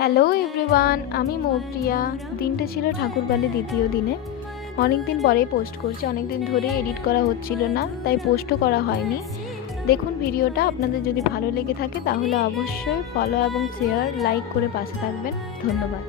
Hello everyone, আমি মৌপ্রিয়া। দিনটা ছিল ঠাকুরবাড়ির দ্বিতীয় দিনে। অনেক দিন পরেই পোস্ট করছি, অনেক দিন ধরেই এডিট করা হচ্ছিল না, তাই পোস্টও করা হয়নি। দেখুন ভিডিওটা, আপনাদের যদি ভালো লেগে থাকে তাহলে অবশ্যই ফলো এবং শেয়ার লাইক করে পাশে থাকবেন। ধন্যবাদ।